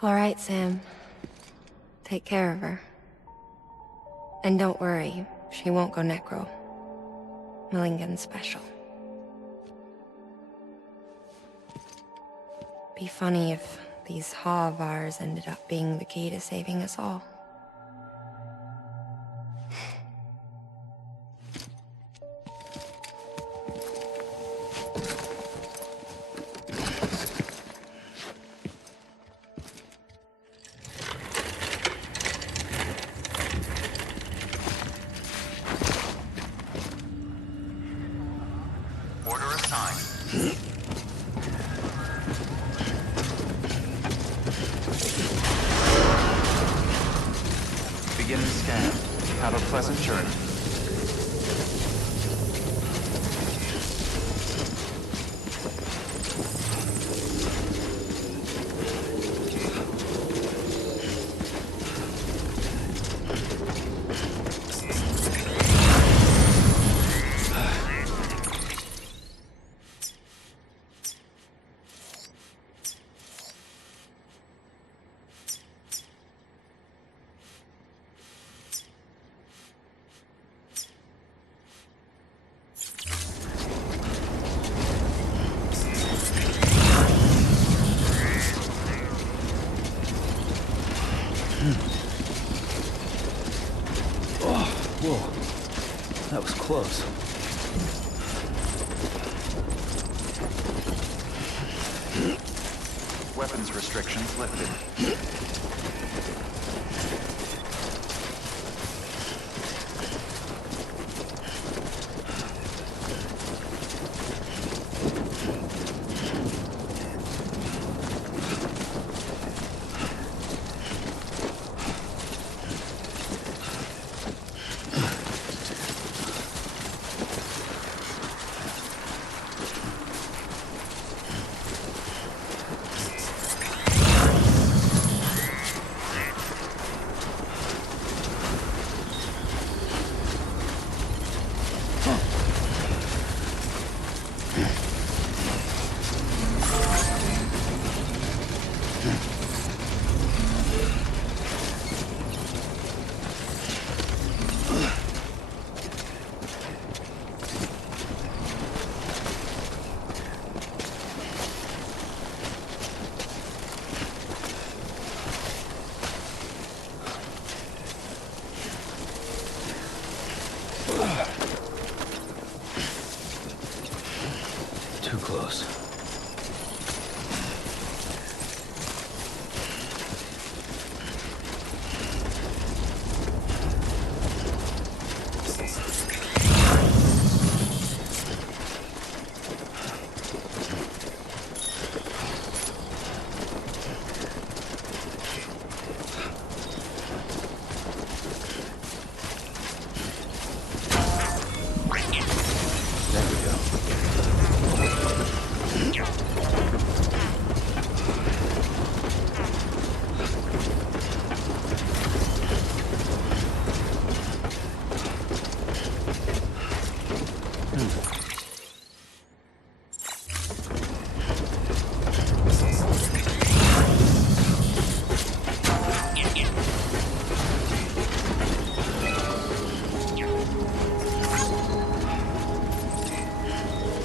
All right, Sam. Take care of her. And don't worry, she won't go necro. Millingen's special. Be funny if these Ha of ours ended up being the key to saving us all. Begin scan. Have a pleasant journey. Whoa, that was close. Weapons restrictions lifted. Too close. There we go.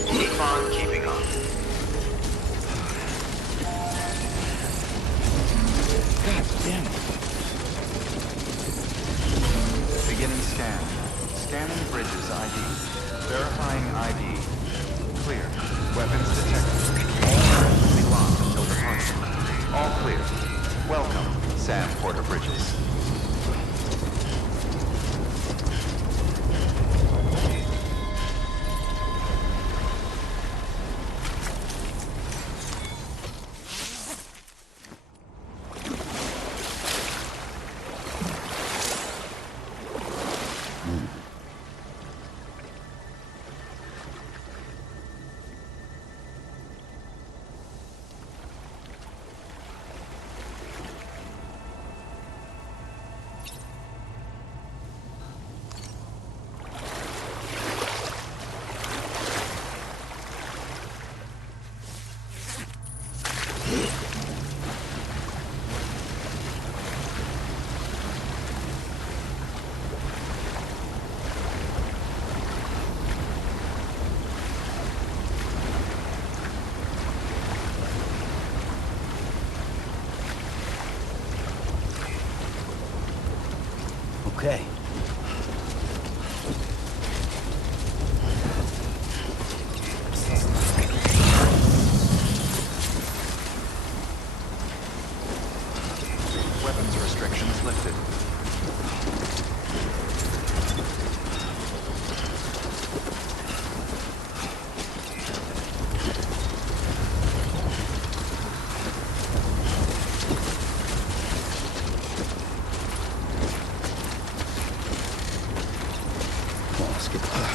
Keep on keeping on. God damn it. Beginning scan. Scanning bridges ID. Verifying ID. Clear. Weapons detected. All weapons will be locked until departure. All clear. Welcome, Sam Porter Bridges. Okay. Weapons restrictions lifted. Come on, let's get there.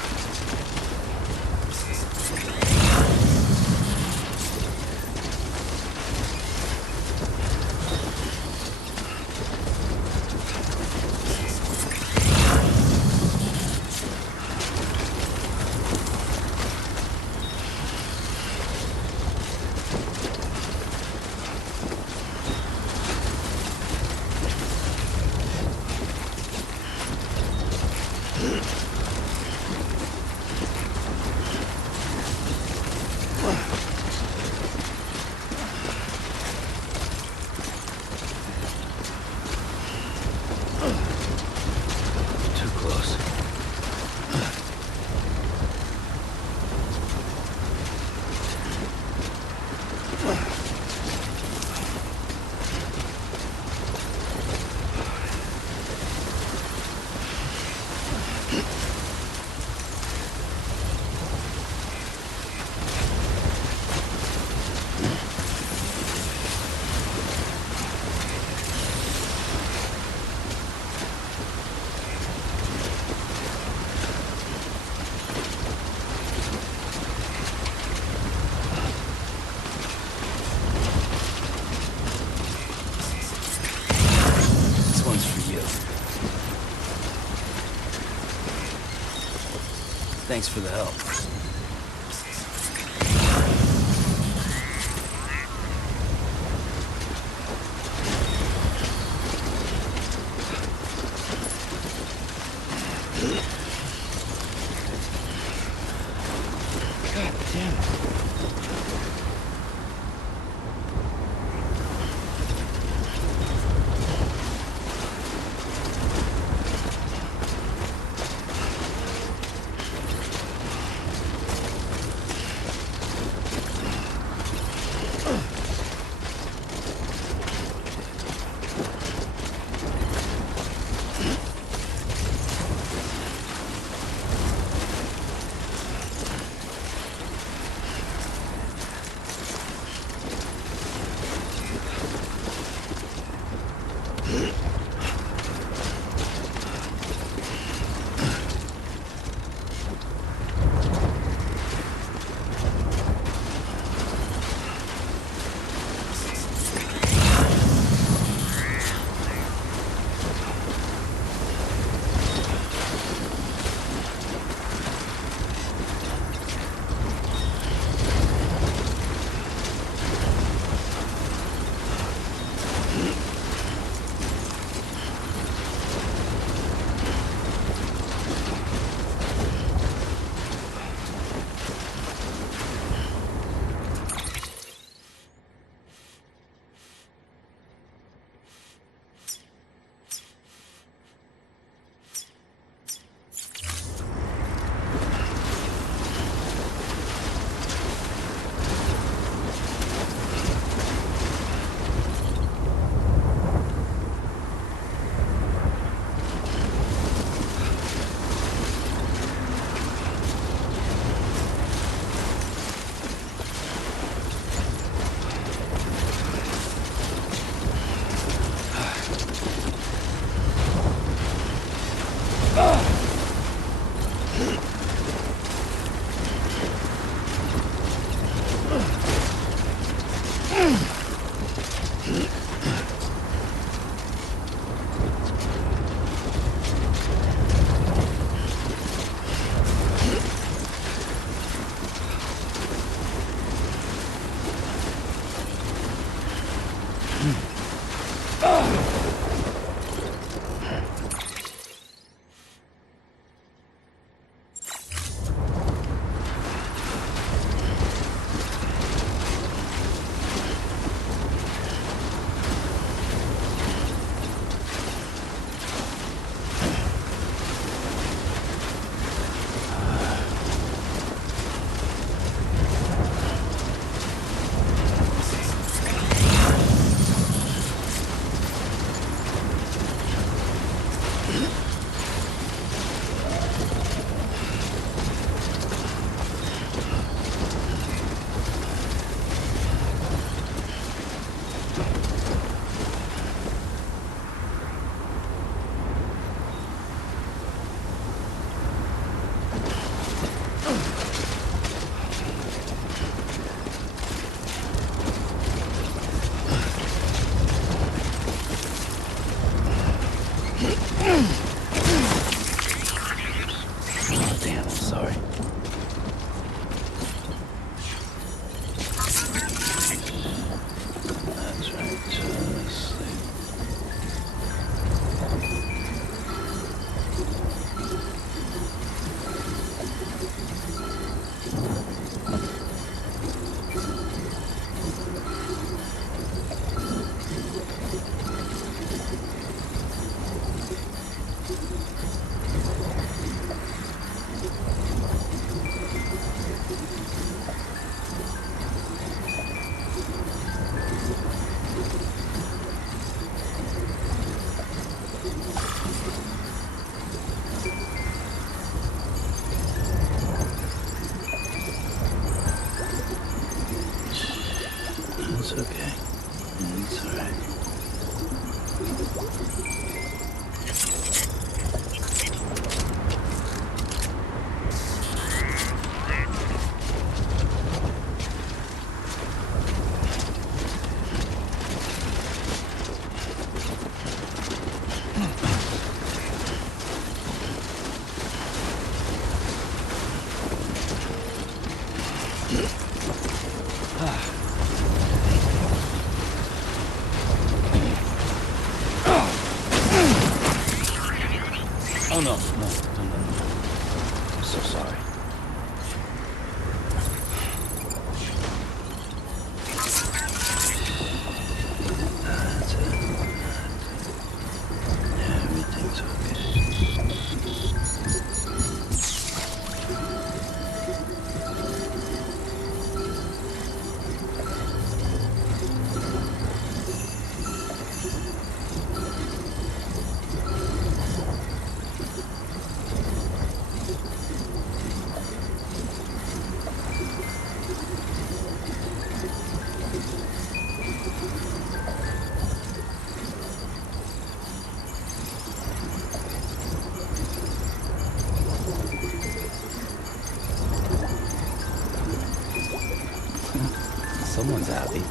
Too close. This one's for you. Thanks for the help. God damn it. It's okay. It's alright. Oh no, no. I'm so sorry. That's it. Everything's okay. Someone's happy.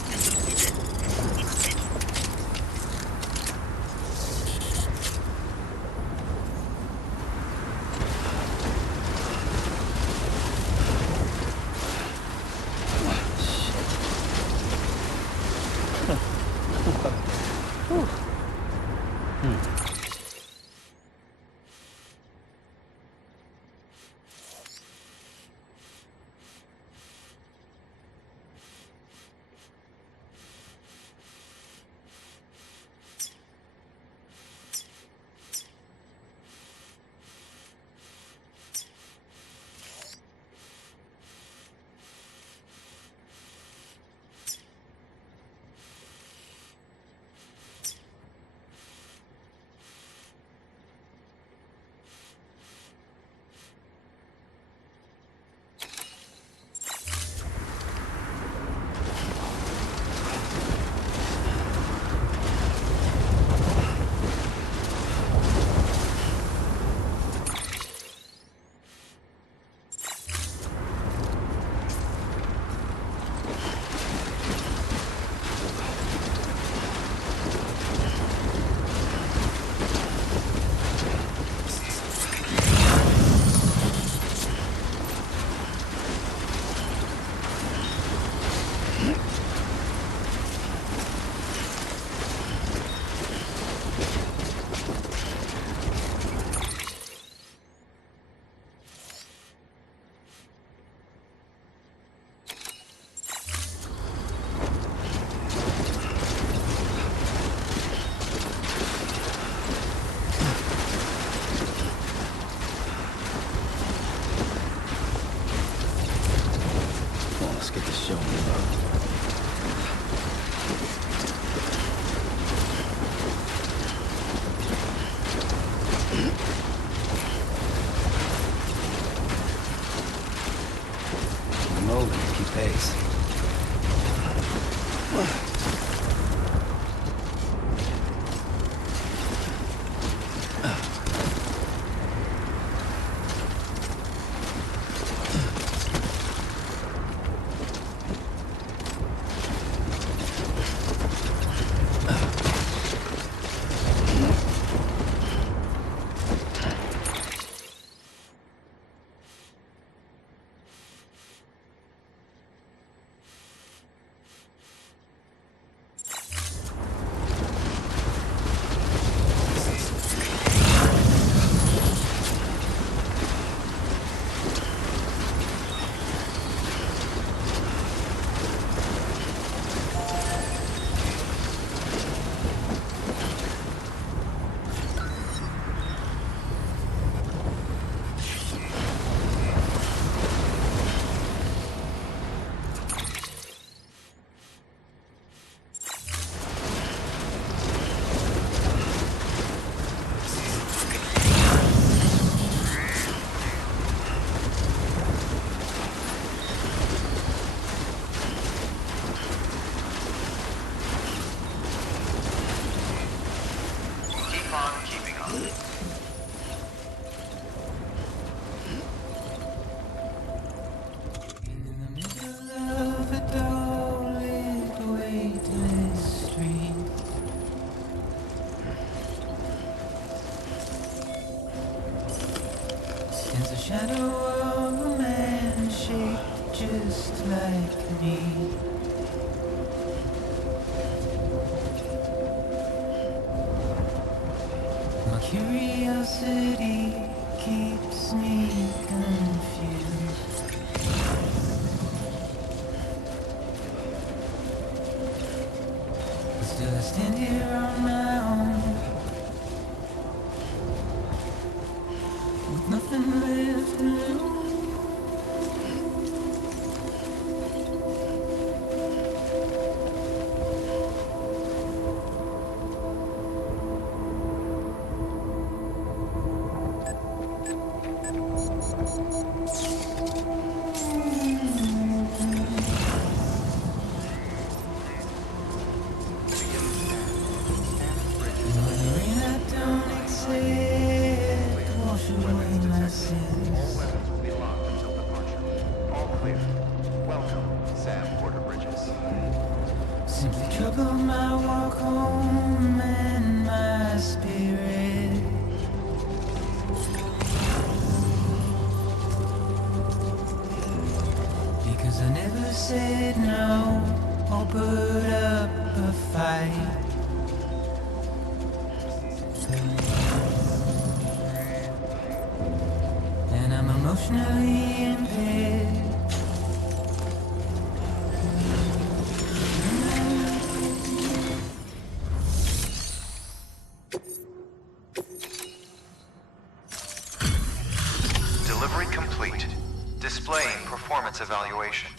Pace. Curiosity keeps me confused. But still I stand here on my own, with nothing left to lose. Simply trouble my walk home and my spirit. Because I never said no or put up a fight. And I'm emotionally impaired. Delivery complete. Displaying performance evaluation.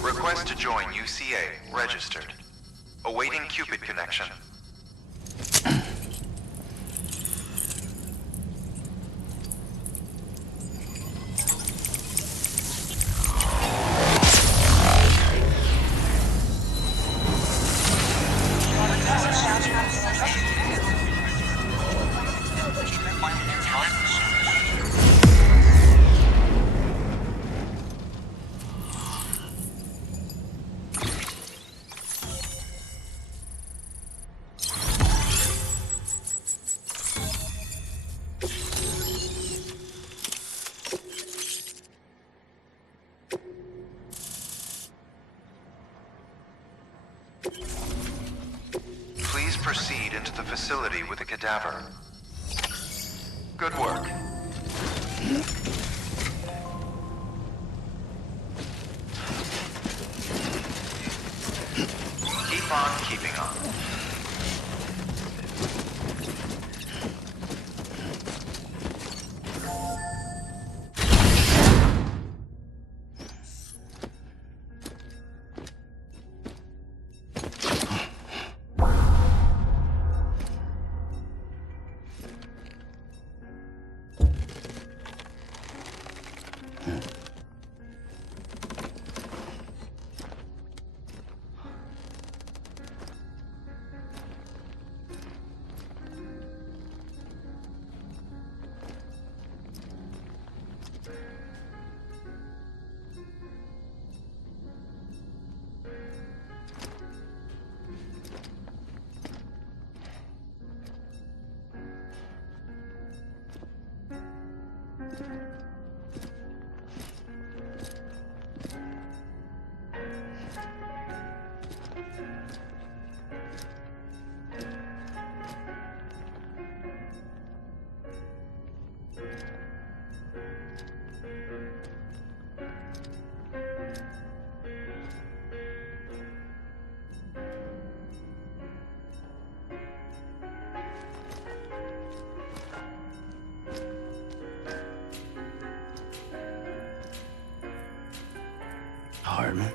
Request to join UCA. Registered. Awaiting Cupid connection. Please proceed into the facility with the cadaver. Good work. Keep on keeping on. Hartman.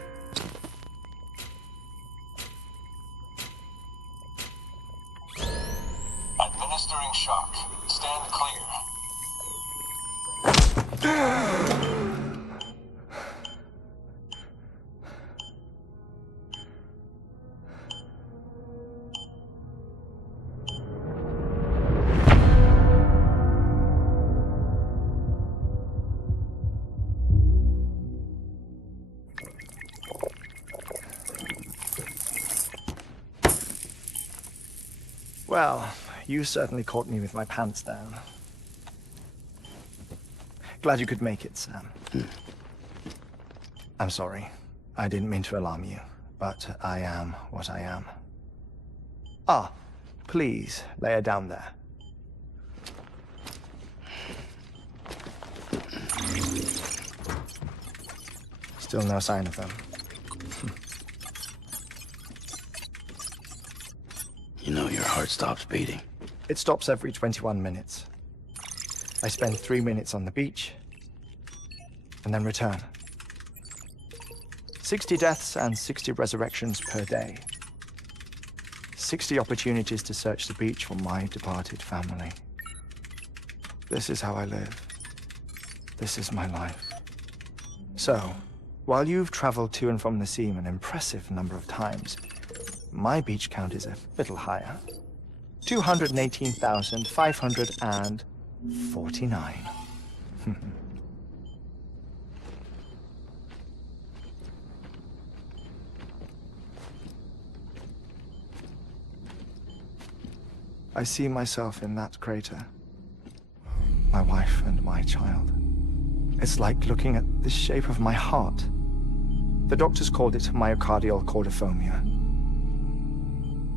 Administering shock. Stand clear. Well, you certainly caught me with my pants down. Glad you could make it, Sam. I'm sorry. I didn't mean to alarm you, but I am what I am. Ah, please, lay her down there. Still no sign of them. You know your heart stops beating. It stops every 21 minutes. I spend 3 minutes on the beach, and then return. 60 deaths and 60 resurrections per day. 60 opportunities to search the beach for my departed family. This is how I live. This is my life. So, while you've traveled to and from the sea an impressive number of times, my beach count is a little higher. 218,549. I see myself in that crater. My wife and my child. It's like looking at the shape of my heart. The doctors called it myocardial cordiformia.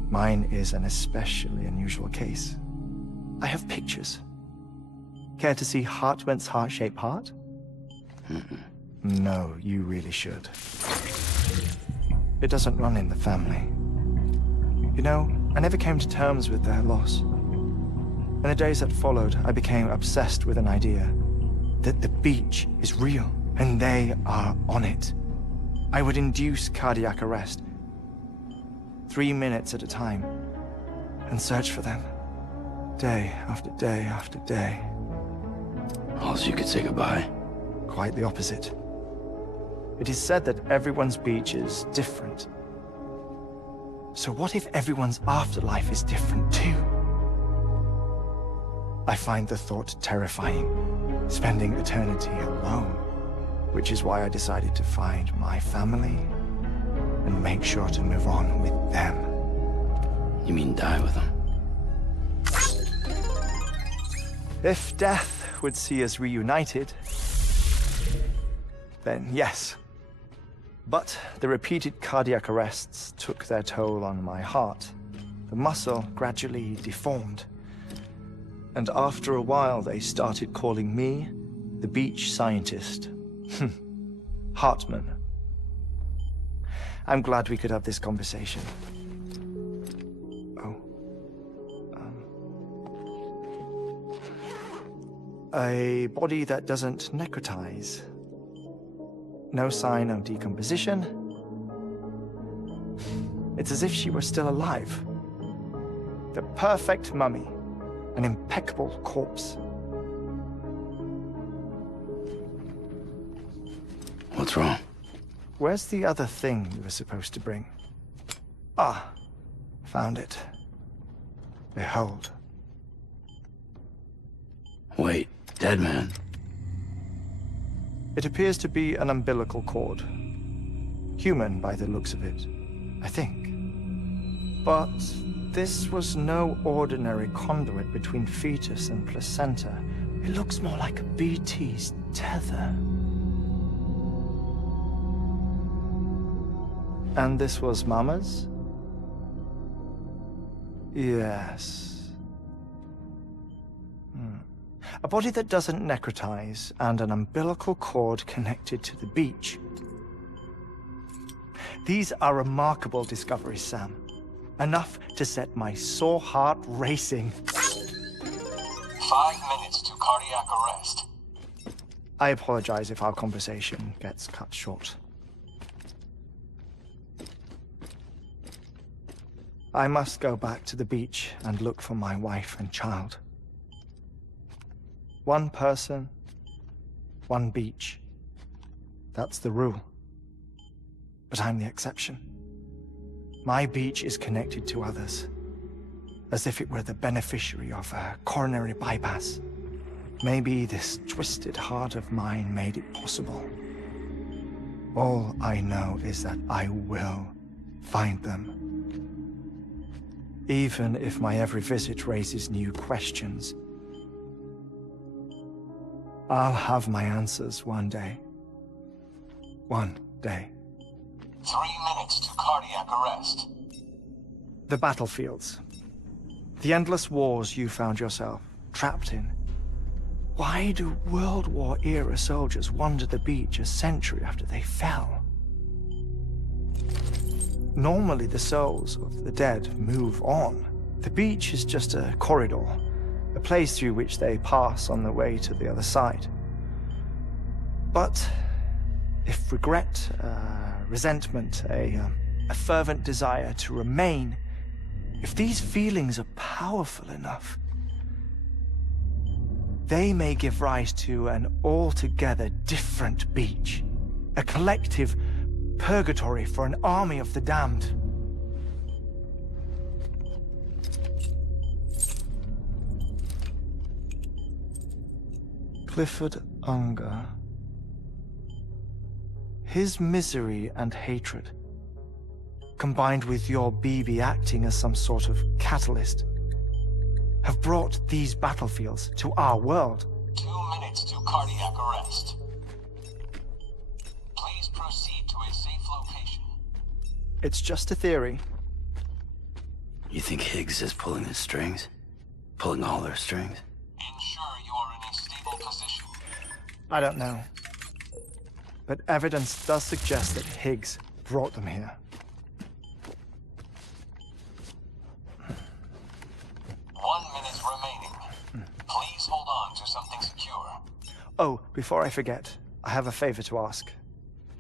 Mine is an especially unusual case. I have pictures. Care to see Hartman's heart-shaped heart? No, you really should. It doesn't run in the family. You know, I never came to terms with their loss. In the days that followed, I became obsessed with an idea that the beach is real and they are on it. I would induce cardiac arrest, 3 minutes at a time, and search for them, day after day after day. Also, you could say goodbye. Quite the opposite. It is said that everyone's beach is different. So what if everyone's afterlife is different too? I find the thought terrifying, spending eternity alone, which is why I decided to find my family and make sure to move on with them. You mean die with them? If death would see us reunited, then yes. But the repeated cardiac arrests took their toll on my heart. The muscle gradually deformed. And after a while, they started calling me the beach scientist. Hartman. I'm glad we could have this conversation. Oh. A body that doesn't necrotize. No sign of decomposition. It's as if she were still alive. The perfect mummy. An impeccable corpse. What's wrong? Where's the other thing you were supposed to bring? Ah, found it. Behold. Wait, dead man. It appears to be an umbilical cord. Human by the looks of it, I think. But this was no ordinary conduit between fetus and placenta. It looks more like a BT's tether. And this was Mama's? Yes. A body that doesn't necrotize and an umbilical cord connected to the beach. These are remarkable discoveries, Sam. Enough to set my sore heart racing. 5 minutes to cardiac arrest. I apologize if our conversation gets cut short. I must go back to the beach and look for my wife and child. One person, one beach. That's the rule. But I'm the exception. My beach is connected to others, as if it were the beneficiary of a coronary bypass. Maybe this twisted heart of mine made it possible. All I know is that I will find them. even if my every visit raises new questions. I'll have my answers one day. One day. 3 minutes to cardiac arrest. The battlefields. The endless wars you found yourself trapped in. Why do World War-era soldiers wander the beach a century after they fell? Normally the souls of the dead move on. The beach is just a corridor, a place through which they pass on the way to the other side. But if regret, resentment, a fervent desire to remain, if these feelings are powerful enough, they may give rise to an altogether different beach, a collective purgatory for an army of the damned. Clifford Unger. His misery and hatred, combined with your BB acting as some sort of catalyst, have brought these battlefields to our world. 2 minutes to cardiac arrest. Please proceed to a safe location. It's just a theory. You think Higgs is pulling his strings? Pulling all their strings? Ensure you are in a stable position. I don't know. But evidence does suggest that Higgs brought them here. 1 minute remaining. Please hold on to something secure. Oh, before I forget, I have a favor to ask.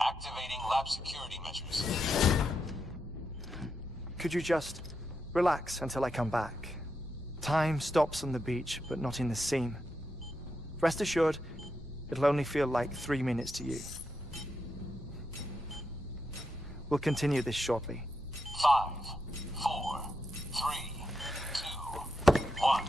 Activating lab security measures. Could you just relax until I come back? Time stops on the beach, but not in the scene. Rest assured, it'll only feel like 3 minutes to you. We'll continue this shortly. 5, 4, 3, 2, 1.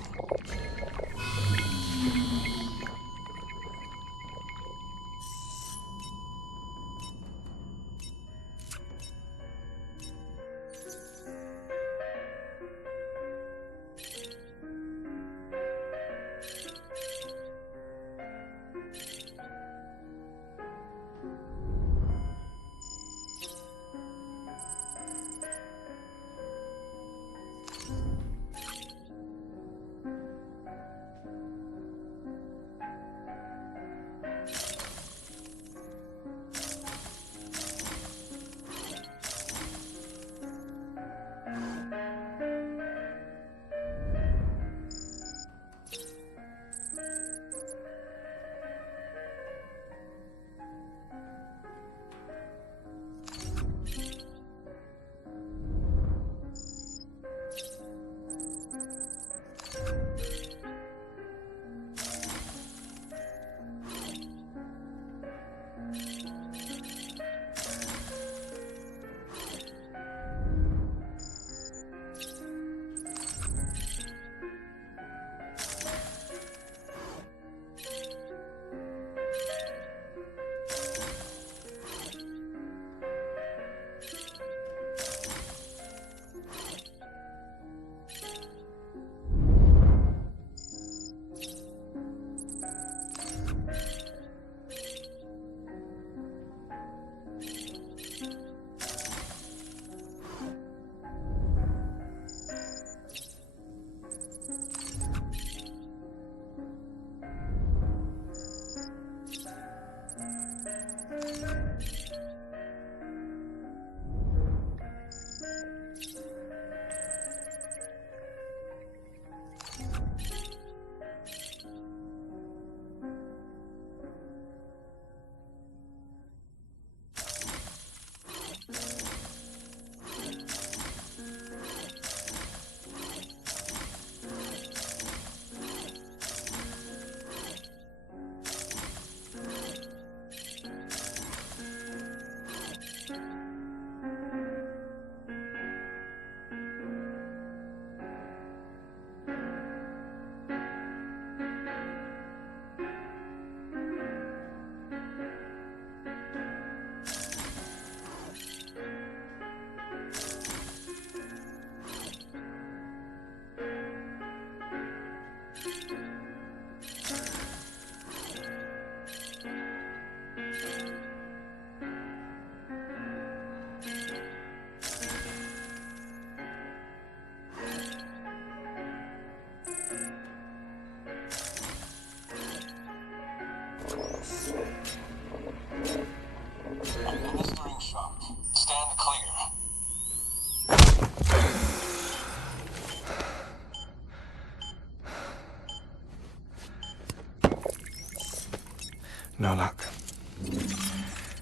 No luck.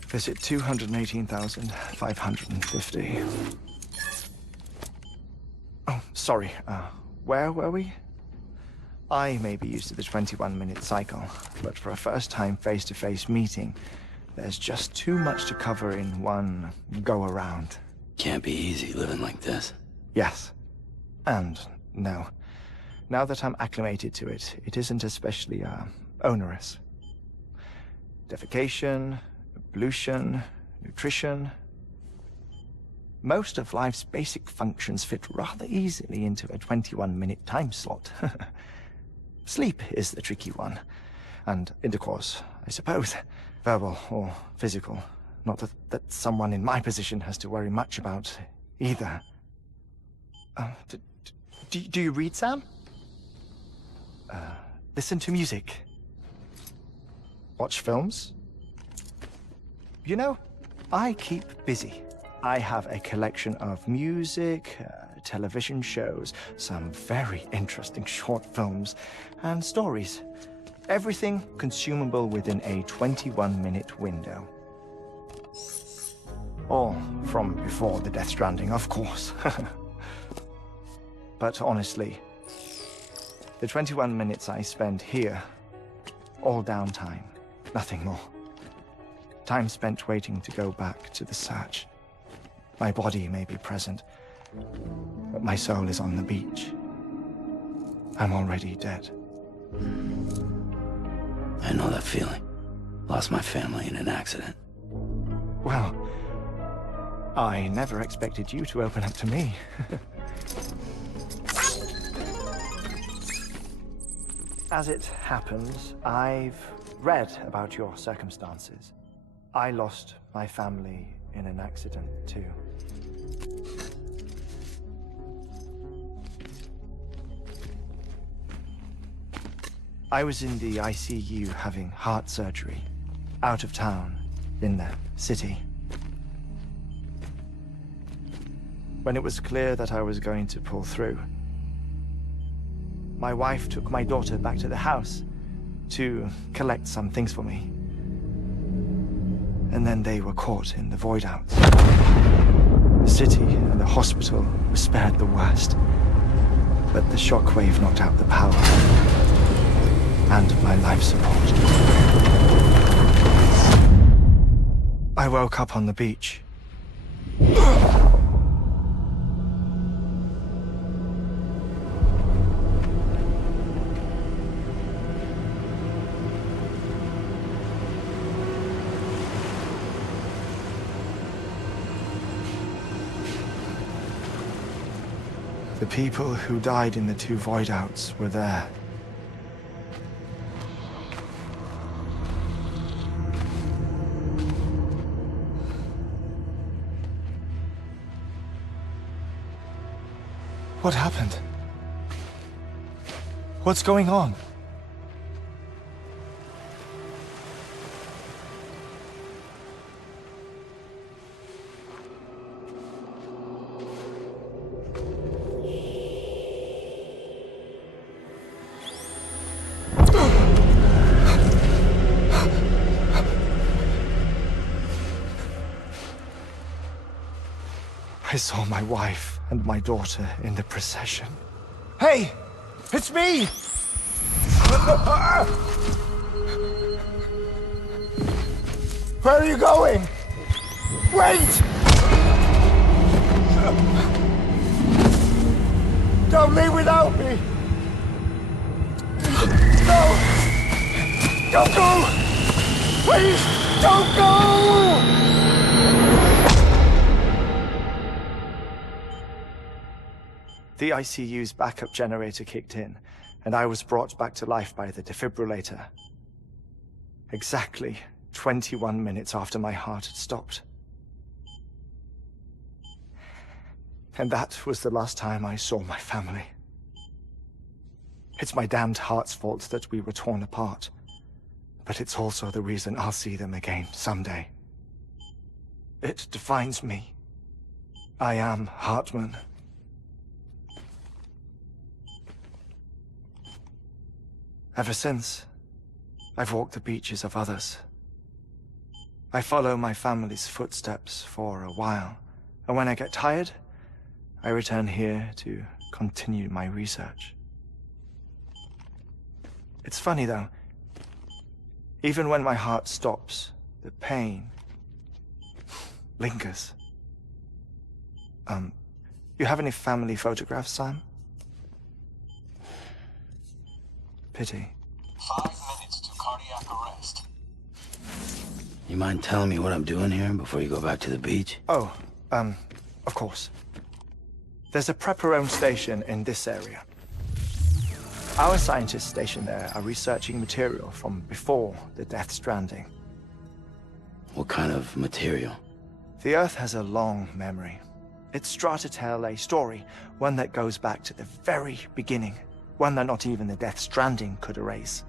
Visit 218,550. Oh, sorry. Where were we? I may be used to the 21-minute cycle, but for a first-time face-to-face meeting, there's just too much to cover in one go-around. Can't be easy living like this. Yes. And no. Now that I'm acclimated to it, it isn't especially, onerous. Defecation, pollution, nutrition. Most of life's basic functions fit rather easily into a 21-minute time slot. Sleep is the tricky one. And intercourse, I suppose. Verbal or physical. Not that someone in my position has to worry much about either. Do you read, Sam? Listen to music. Watch films? You know, I keep busy. I have a collection of music, television shows, some very interesting short films, and stories. Everything consumable within a 21-minute window. All from before the Death Stranding, of course. But honestly, the 21 minutes I spend here, all downtime, nothing more. Time spent waiting to go back to the search. My body may be present, but my soul is on the beach. I'm already dead. I know that feeling. Lost my family in an accident. Well, I never expected you to open up to me. As it happens, I've read about your circumstances. I lost my family in an accident, too. I was in the ICU having heart surgery, out of town, in the city. When it was clear that I was going to pull through, my wife took my daughter back to the house to collect some things for me. And then they were caught in the void outs. The city and the hospital were spared the worst, but the shockwave knocked out the power and my life support. I woke up on the beach. The people who died in the two void outs were there. What happened? What's going on? I saw my wife and my daughter in the procession. Hey! It's me! Where are you going? Wait! Don't leave without me! No! Don't go! Please, don't go! The ICU's backup generator kicked in, and I was brought back to life by the defibrillator. Exactly 21 minutes after my heart had stopped. And that was the last time I saw my family. It's my damned heart's fault that we were torn apart, but it's also the reason I'll see them again someday. It defines me. I am Hartman. Ever since, I've walked the beaches of others I follow my family's footsteps for a while, and when I get tired, I return here to continue my research. It's funny though, even when my heart stops, the pain lingers. You have any family photographs, Sam? Pity. 5 minutes to cardiac arrest. You mind telling me what I'm doing here before you go back to the beach? Oh, of course. There's a Prepperone station in this area. Our scientists stationed there are researching material from before the Death Stranding. What kind of material? The Earth has a long memory. It's trying to tell a story, one that goes back to the very beginning, one that not even the Death Stranding could erase.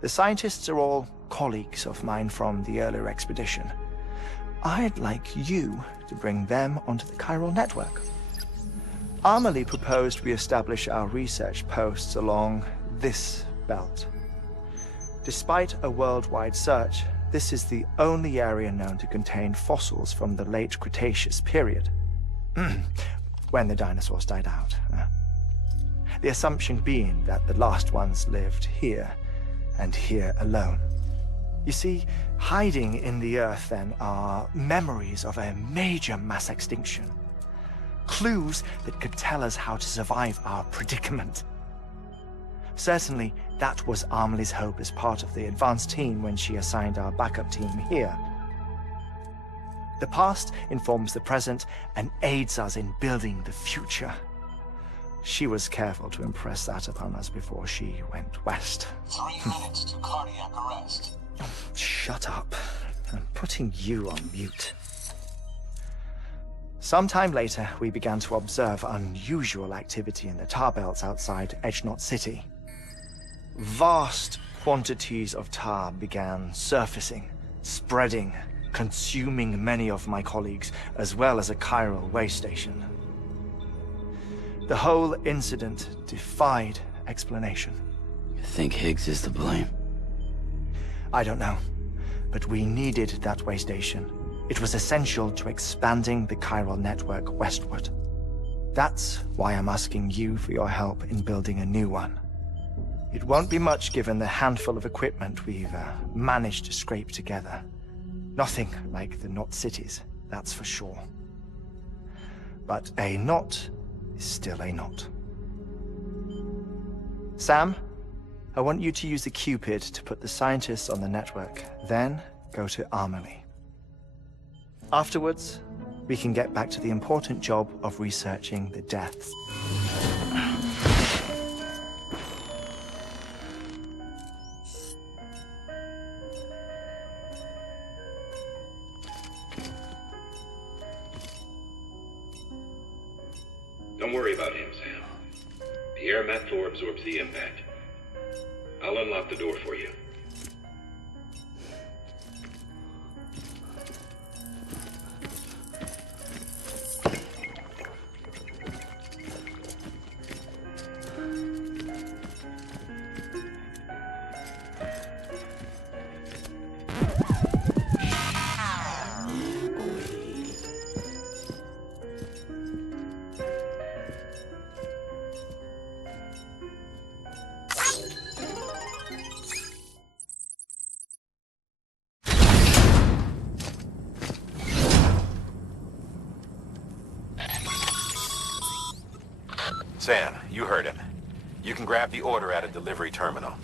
The scientists are all colleagues of mine from the earlier expedition. I'd like you to bring them onto the chiral network. Amelie proposed we establish our research posts along this belt. Despite a worldwide search, this is the only area known to contain fossils from the late Cretaceous period. When the dinosaurs died out. The assumption being that the last ones lived here, and here alone. You see, hiding in the Earth then are memories of a major mass extinction. Clues that could tell us how to survive our predicament. Certainly, that was Amelie's hope as part of the advanced team when she assigned our backup team here. The past informs the present and aids us in building the future. She was careful to impress that upon us before she went west. 3 minutes to cardiac arrest. Shut up. I'm putting you on mute. Sometime later, we began to observe unusual activity in the tar belts outside Edgenot City. Vast quantities of tar began surfacing, spreading, consuming many of my colleagues, as well as a chiral way station. The whole incident defied explanation. You think Higgs is to blame? I don't know, but we needed that way station. It was essential to expanding the chiral network westward. That's why I'm asking you for your help in building a new one. It won't be much given the handful of equipment we've managed to scrape together. Nothing like the knot cities, that's for sure. But a knot is still a knot. Sam, I want you to use the Cupid to put the scientists on the network, then go to Amelie. Afterwards, we can get back to the important job of researching the deaths. Don't worry about him, Sam. The air mat floor absorbs the impact. I'll unlock the door for you. Sam, you heard him. You can grab the order at a delivery terminal.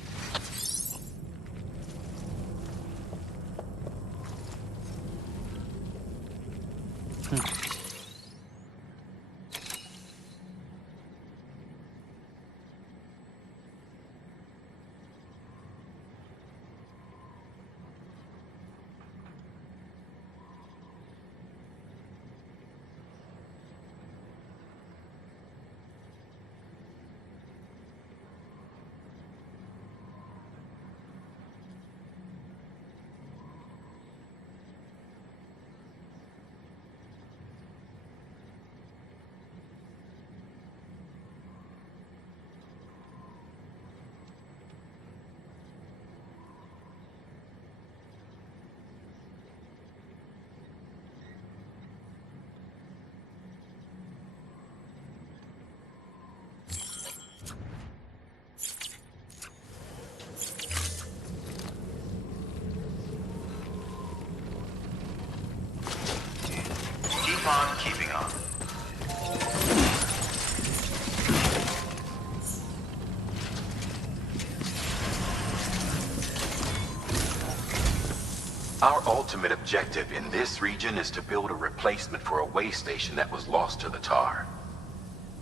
Our ultimate objective in this region is to build a replacement for a way station that was lost to the tar.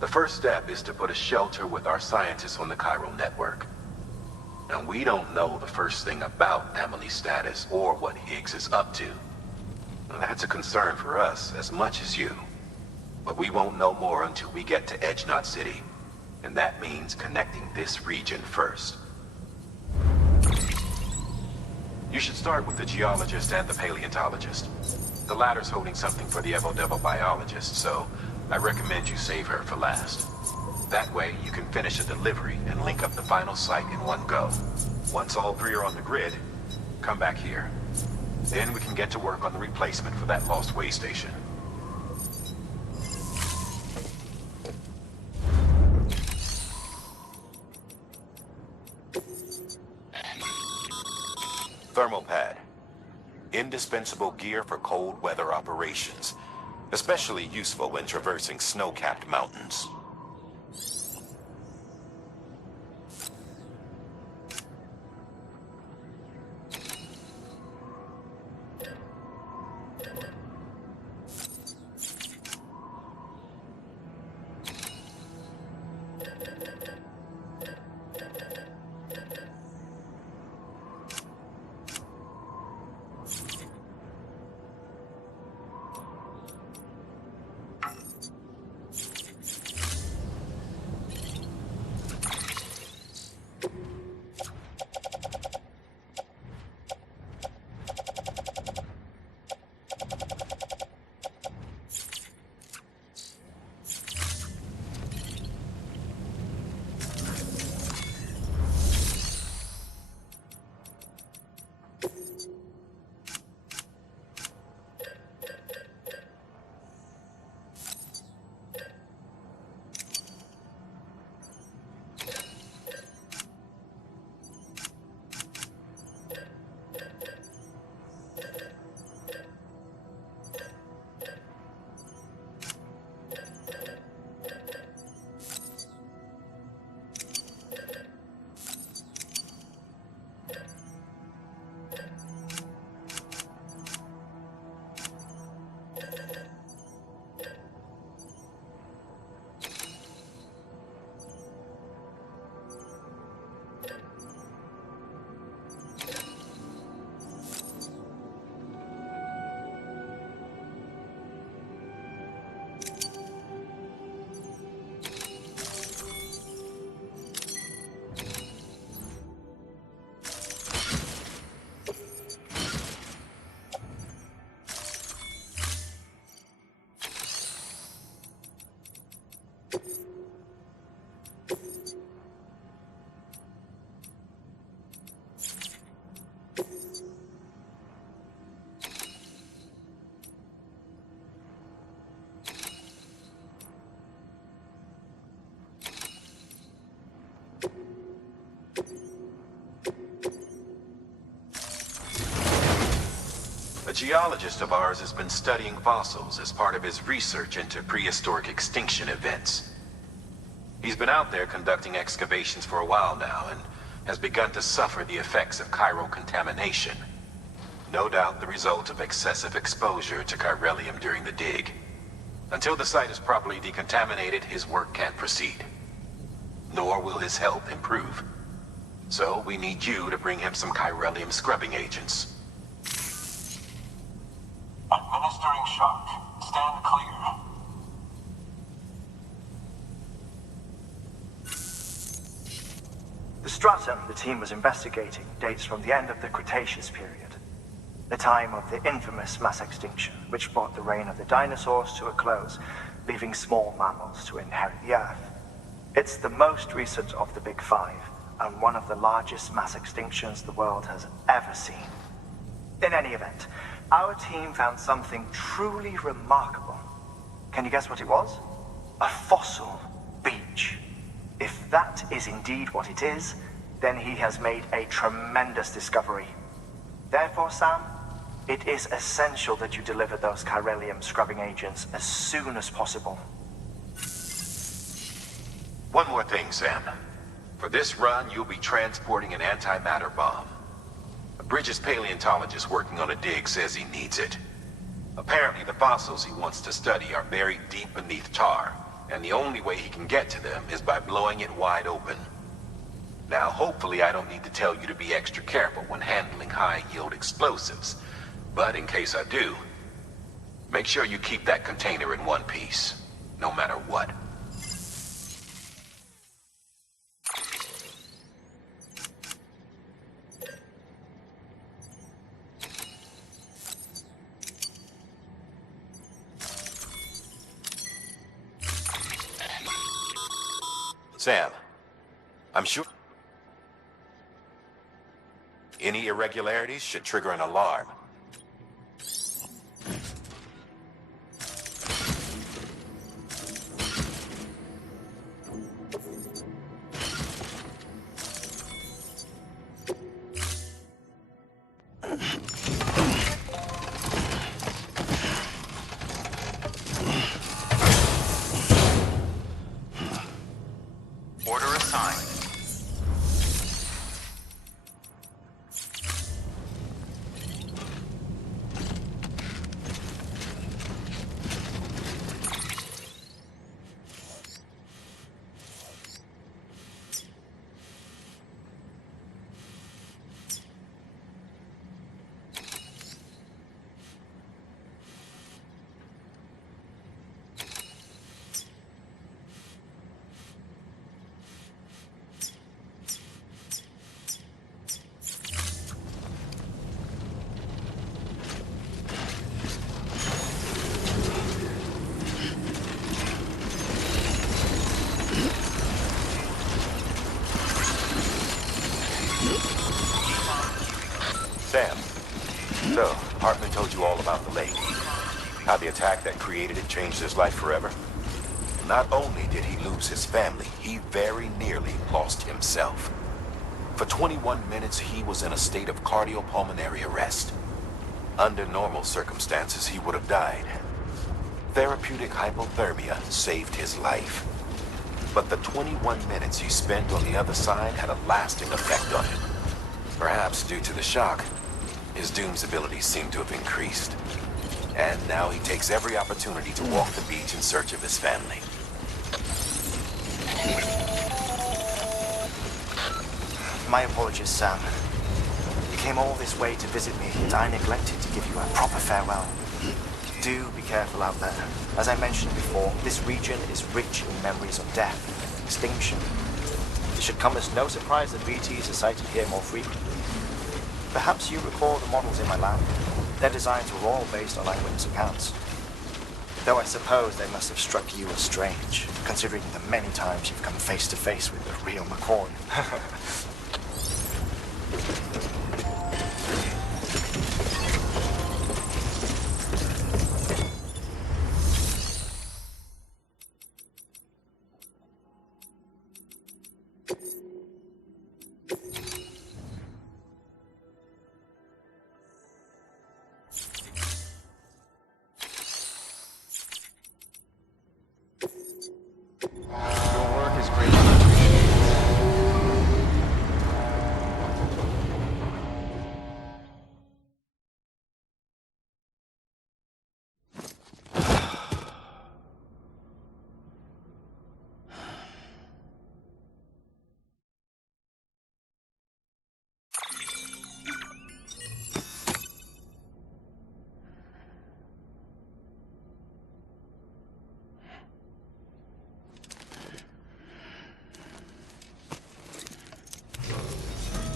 The first step is to put a shelter with our scientists on the Chiral network. Now, we don't know the first thing about Emily's status or what Higgs is up to. Now, that's a concern for us as much as you. But we won't know more until we get to Edge Knot City. And that means connecting this region first. You should start with the geologist and the paleontologist. The latter's holding something for the Evo-Devo biologist, so I recommend you save her for last. That way, you can finish a delivery and link up the final site in one go. Once all three are on the grid, come back here. Then we can get to work on the replacement for that lost way station. Thermal pad. Indispensable gear for cold weather operations. Especially useful when traversing snow-capped mountains. A geologist of ours has been studying fossils as part of his research into prehistoric extinction events. He's been out there conducting excavations for a while now and has begun to suffer the effects of chiral contamination. No doubt the result of excessive exposure to chiralium during the dig. Until the site is properly decontaminated, his work can't proceed. Nor will his health improve. So we need you to bring him some chiralium scrubbing agents. Administering shock. Stand clear. The stratum the team was investigating dates from the end of the Cretaceous period, the time of the infamous mass extinction, which brought the reign of the dinosaurs to a close, leaving small mammals to inherit the Earth. It's the most recent of the Big Five, and one of the largest mass extinctions the world has ever seen. In any event, our team found something truly remarkable. Can you guess what it was? A fossil beach. If that is indeed what it is, then he has made a tremendous discovery. Therefore, Sam, it is essential that you deliver those chiralium scrubbing agents as soon as possible. One more thing, Sam. For this run, you'll be transporting an antimatter bomb. Bridges' paleontologist working on a dig says he needs it. Apparently, the fossils he wants to study are buried deep beneath tar, and the only way he can get to them is by blowing it wide open. Now, hopefully I don't need to tell you to be extra careful when handling high-yield explosives, but in case I do, make sure you keep that container in one piece, no matter what. Sam, I'm sure any irregularities should trigger an alarm. Order assigned. Sam, so Hartman told you all about the lake. How the attack that created it changed his life forever. Not only did he lose his family, he very nearly lost himself. For 21 minutes, he was in a state of cardiopulmonary arrest. Under normal circumstances, he would have died. Therapeutic hypothermia saved his life. But the 21 minutes he spent on the other side had a lasting effect on him. Perhaps due to the shock, his Doom's abilities seem to have increased. And now he takes every opportunity to walk the beach in search of his family. My apologies, Sam. You came all this way to visit me, and I neglected to give you a proper farewell. Do be careful out there. As I mentioned before, this region is rich in memories of death and extinction. It should come as no surprise that BTs are sighted here more frequently. Perhaps you recall the models in my lab. Their designs were all based on eyewitness accounts. Though I suppose they must have struck you as strange, considering the many times you've come face to face with the real McCoy. Your work is greatly appreciated.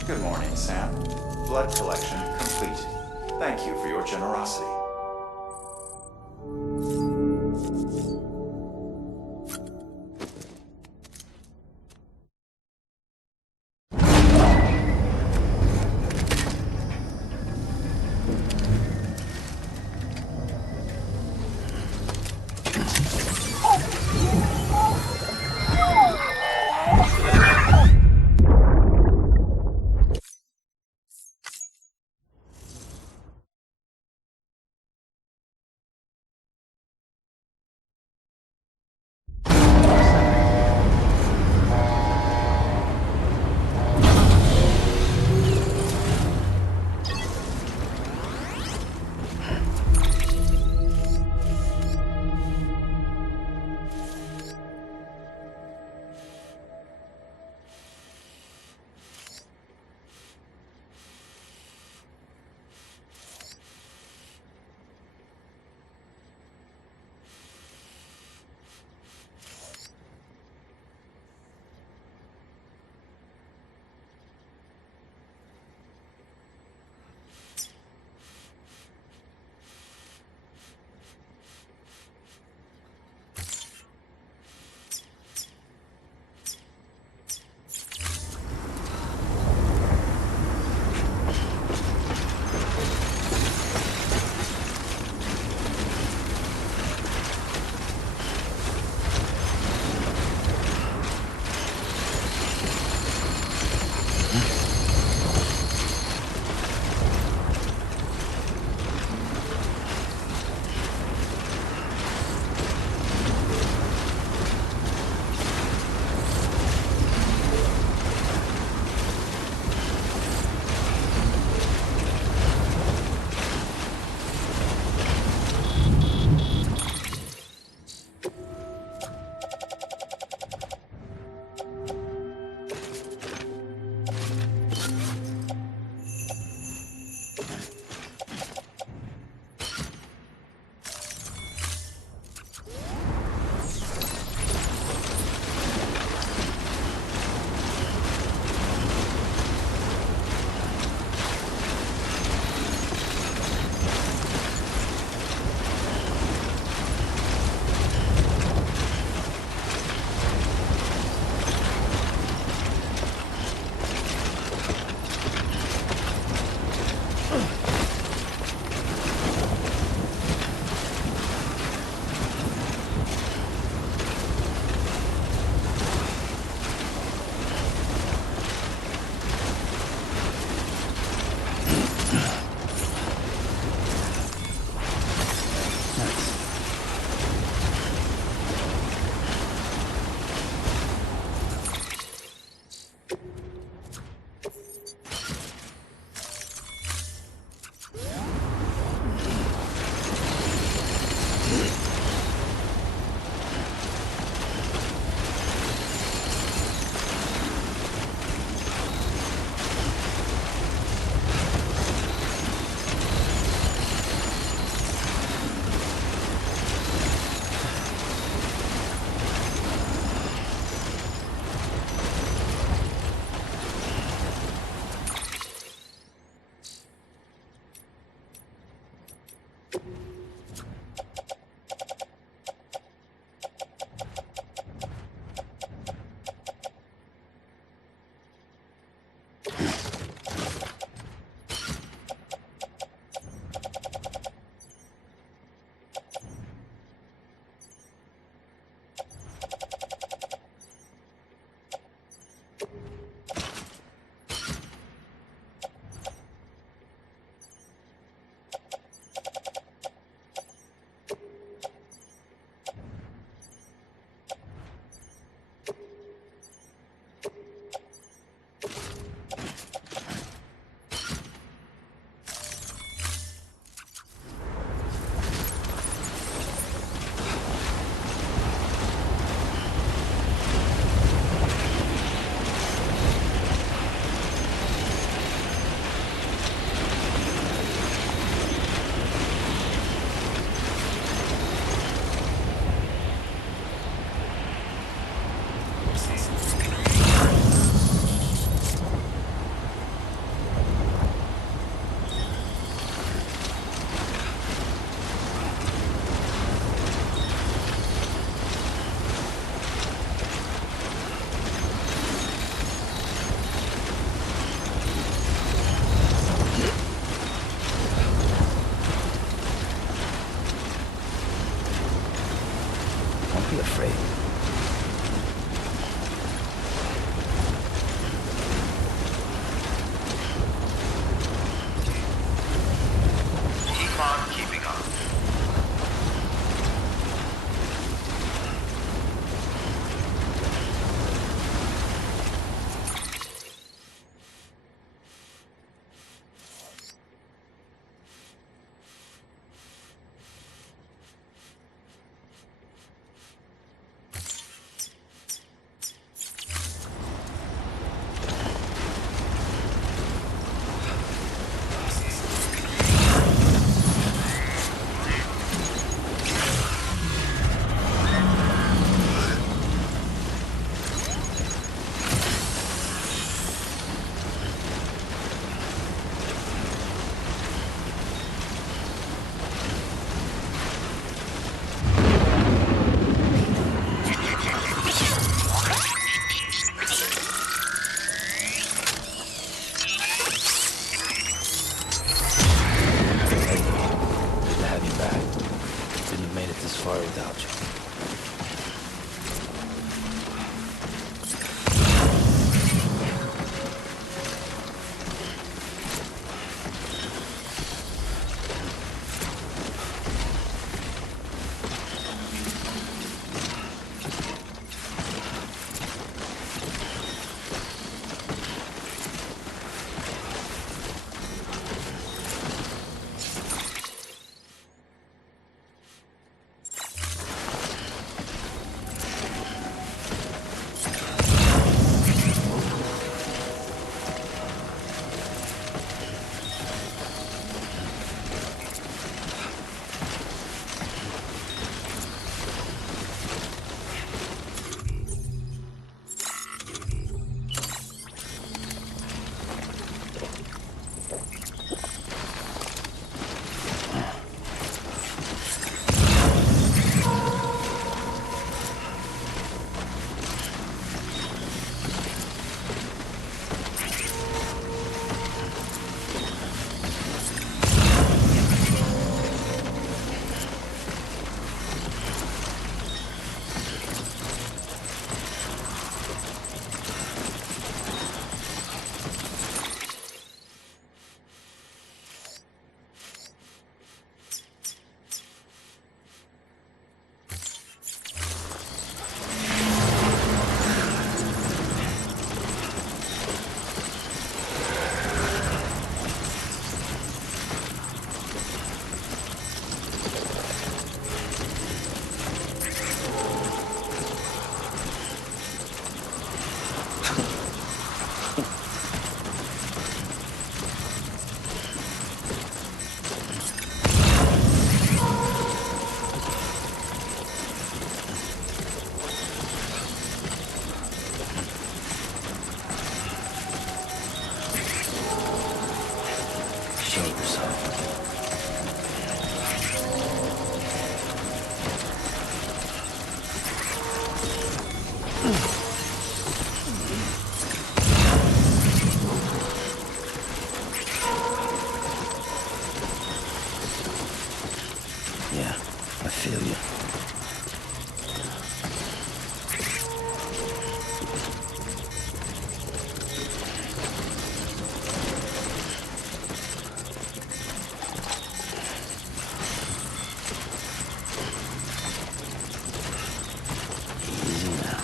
Good morning, Sam. Blood collection complete. Thank you for your generosity. Yeah, I feel you. Easy now.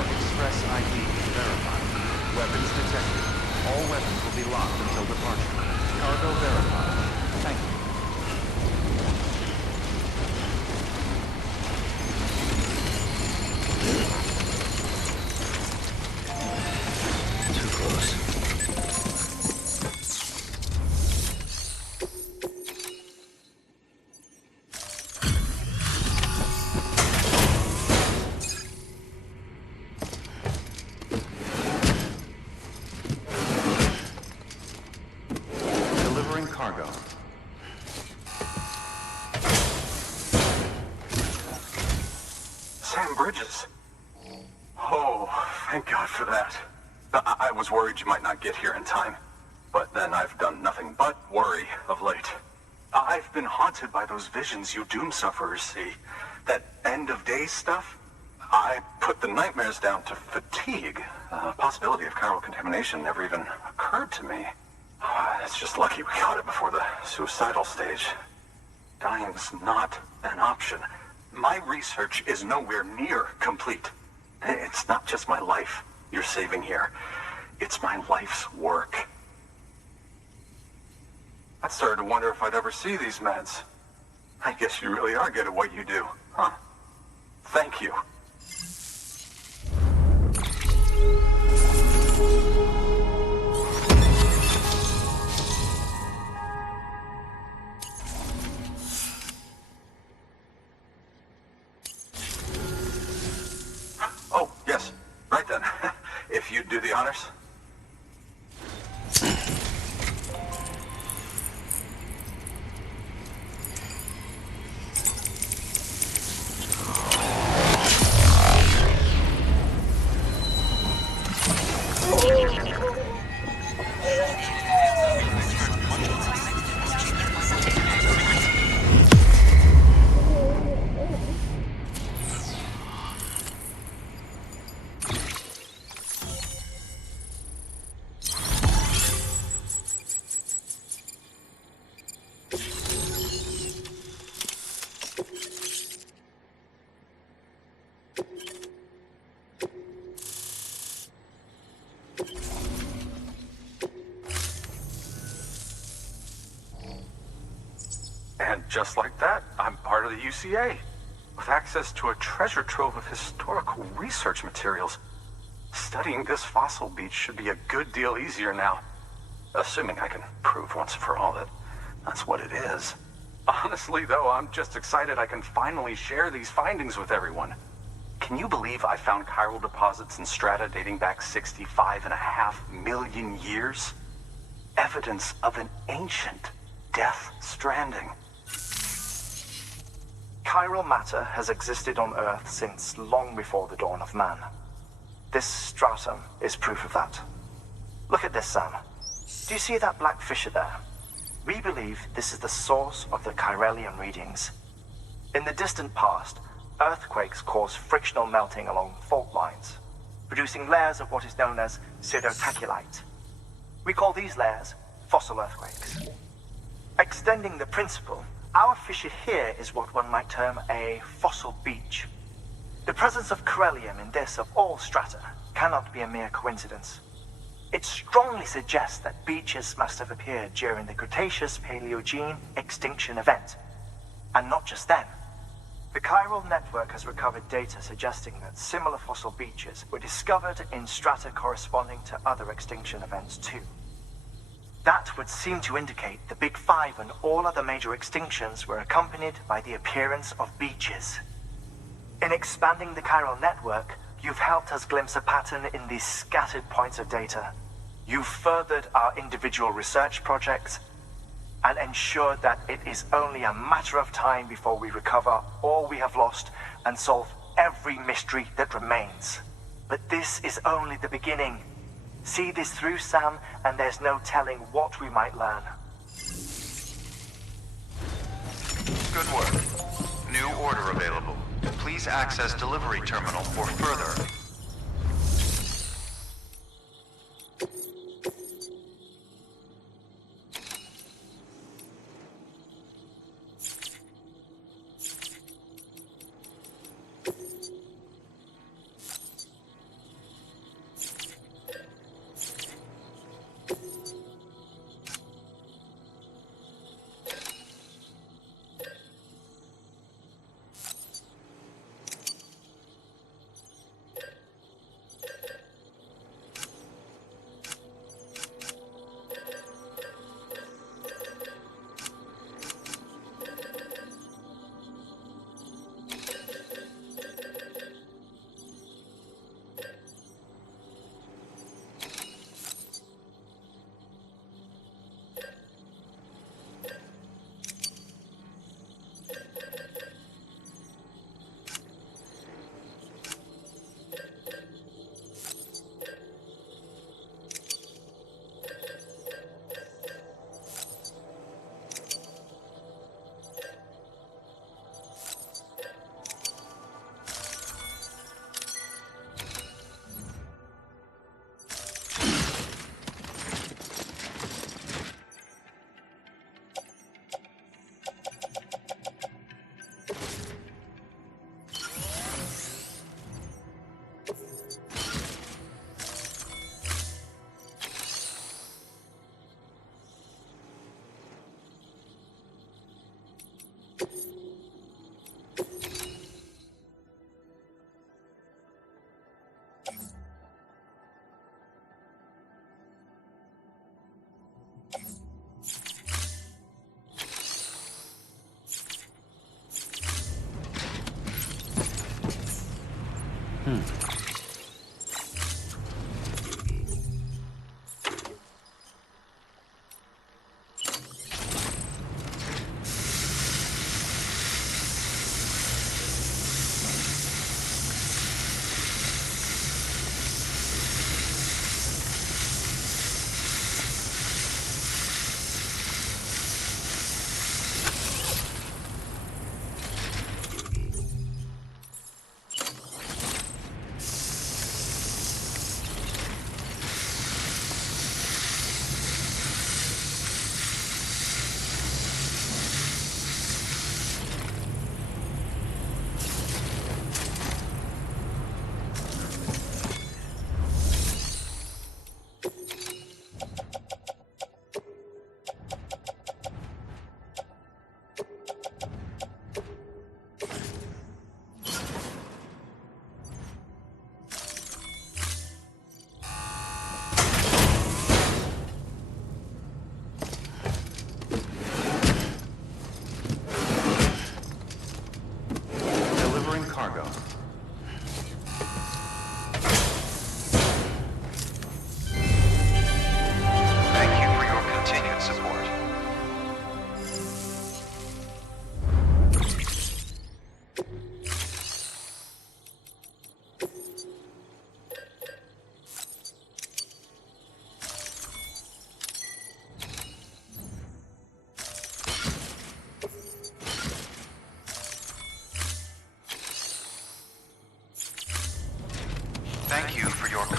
Express ID verified. Weapons detected. All weapons will be locked until departure. Cargo verified. Thank you. Too close. Delivering cargo. Sam Bridges. Oh, thank God for that. I was worried you might not get here in time. But then I've done nothing but worry of late. I've been haunted by those visions you doom sufferers see. That end of days stuff. I put the nightmares down to fatigue. The possibility of chiral contamination never even occurred to me. It's just lucky we caught it before the suicidal stage. Dying's not an option. My research is nowhere near complete. It's not just my life you're saving here. It's my life's work. I started to wonder if I'd ever see these meds. I guess you really are good at what you do, huh? Thank you. Oh, yes. Right then. If you'd do the honors. And just like that, I'm part of the UCA, with access to a treasure trove of historical research materials. Studying this fossil beach should be a good deal easier now, assuming I can prove once for all that that's what it is. Honestly, though, I'm just excited I can finally share these findings with everyone. Can you believe I found chiral deposits in strata dating back 65.5 million years? Evidence of an ancient Death Stranding. Chiral matter has existed on Earth since long before the dawn of man. This stratum is proof of that. Look at this, Sam. Do you see that black fissure there? We believe this is the source of the Chiralian readings. In the distant past, earthquakes cause frictional melting along fault lines, producing layers of what is known as pseudotachylite. We call these layers fossil earthquakes. Extending the principle, our fissure here is what one might term a fossil beach. The presence of chiralium in this of all strata cannot be a mere coincidence. It strongly suggests that beaches must have appeared during the Cretaceous-Paleogene extinction event. And not just then. The chiral network has recovered data suggesting that similar fossil beaches were discovered in strata corresponding to other extinction events too. That would seem to indicate the Big Five and all other major extinctions were accompanied by the appearance of beaches. In expanding the chiral network, you've helped us glimpse a pattern in these scattered points of data. You've furthered our individual research projects and ensured that it is only a matter of time before we recover all we have lost and solve every mystery that remains. But this is only the beginning. See this through, Sam, and there's no telling what we might learn. Good work. New order available. Please access delivery terminal for further.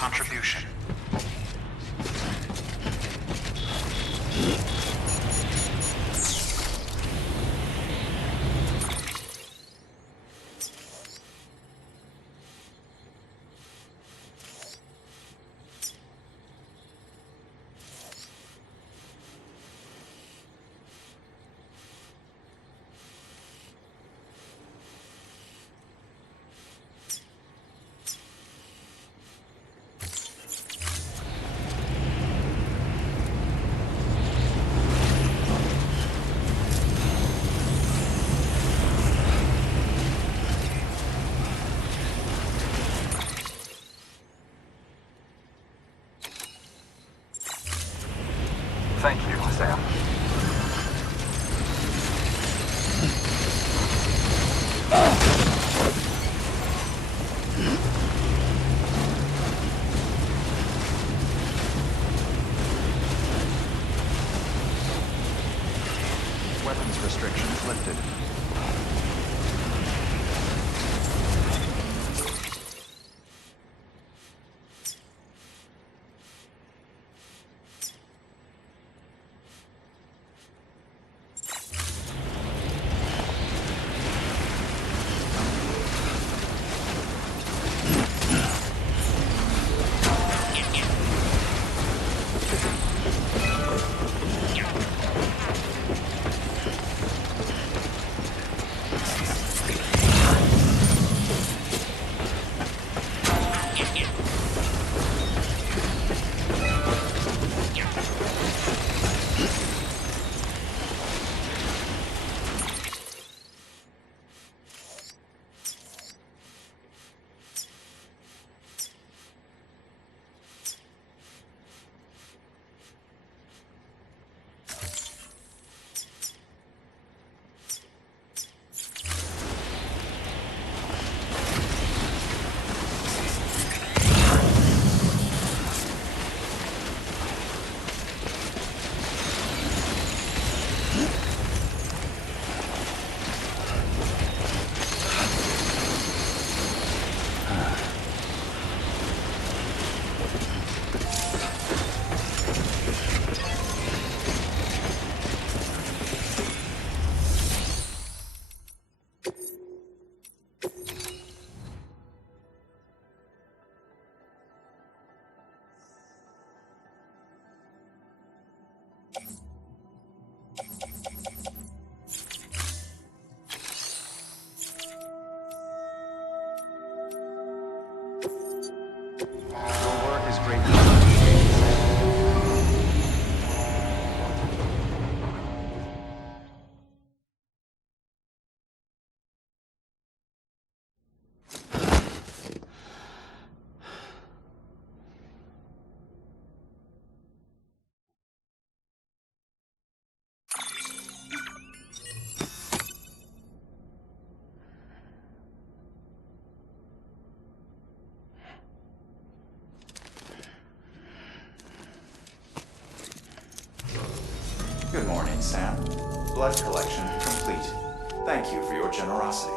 contribution. Thank you, Sam. Weapons restrictions lifted. Your work is greatly appreciated, Sam. Good morning, Sam. Blood collection complete. Thank you for your generosity.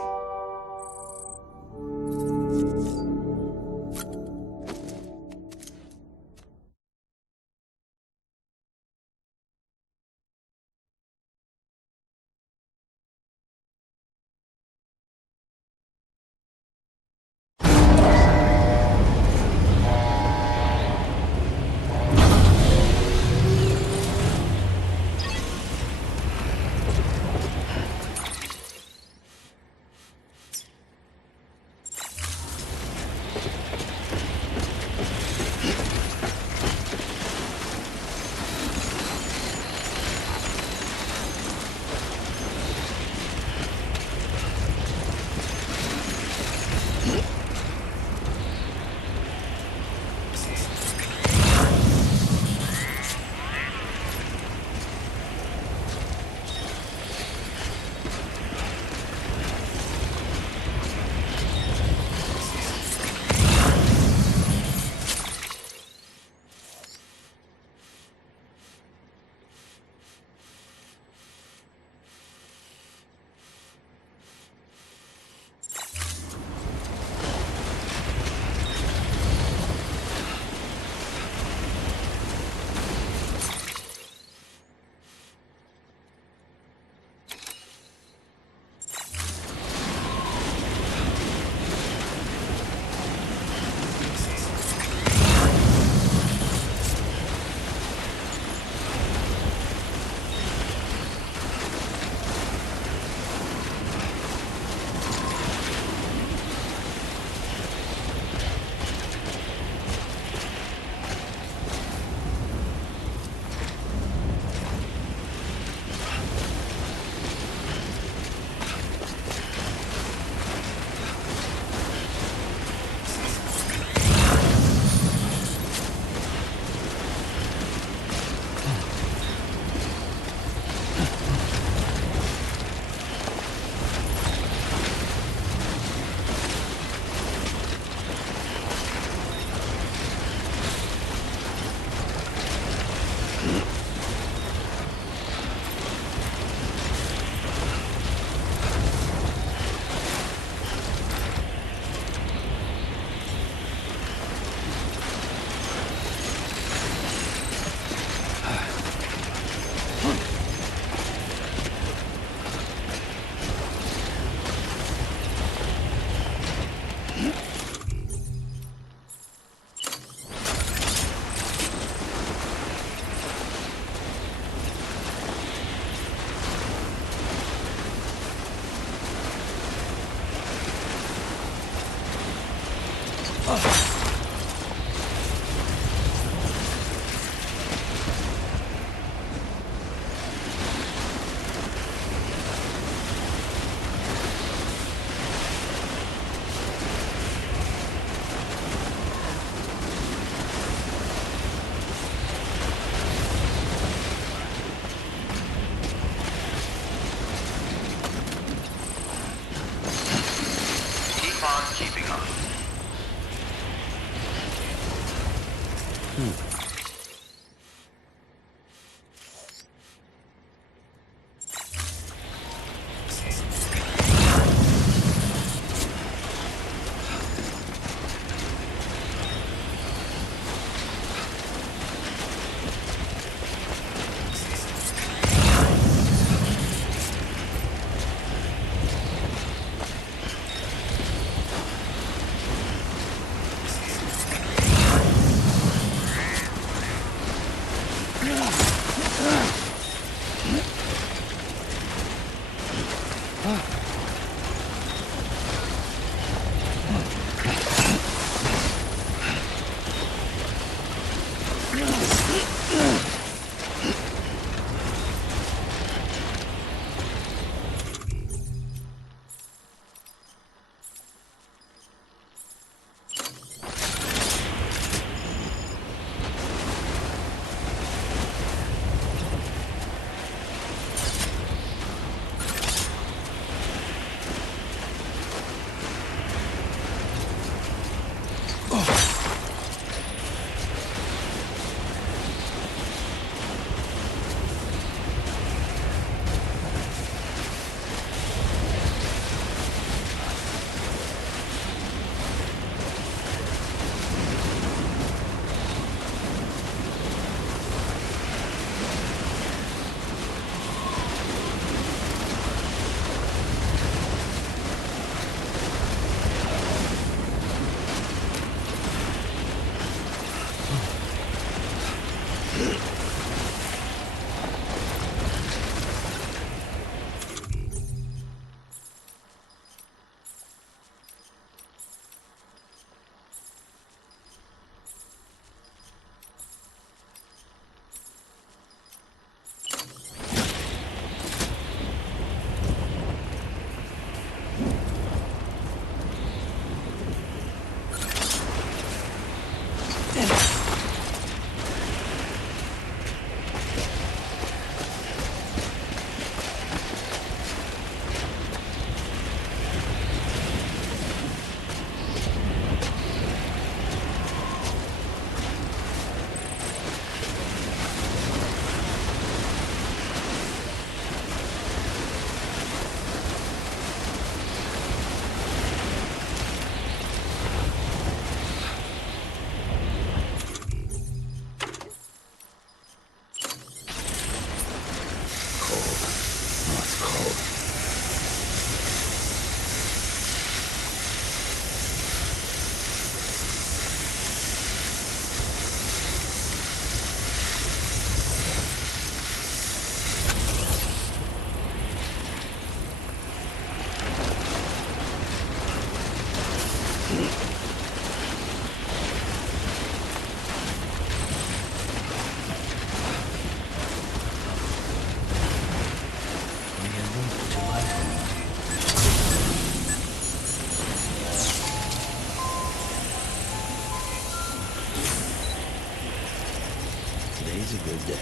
Today's a good day.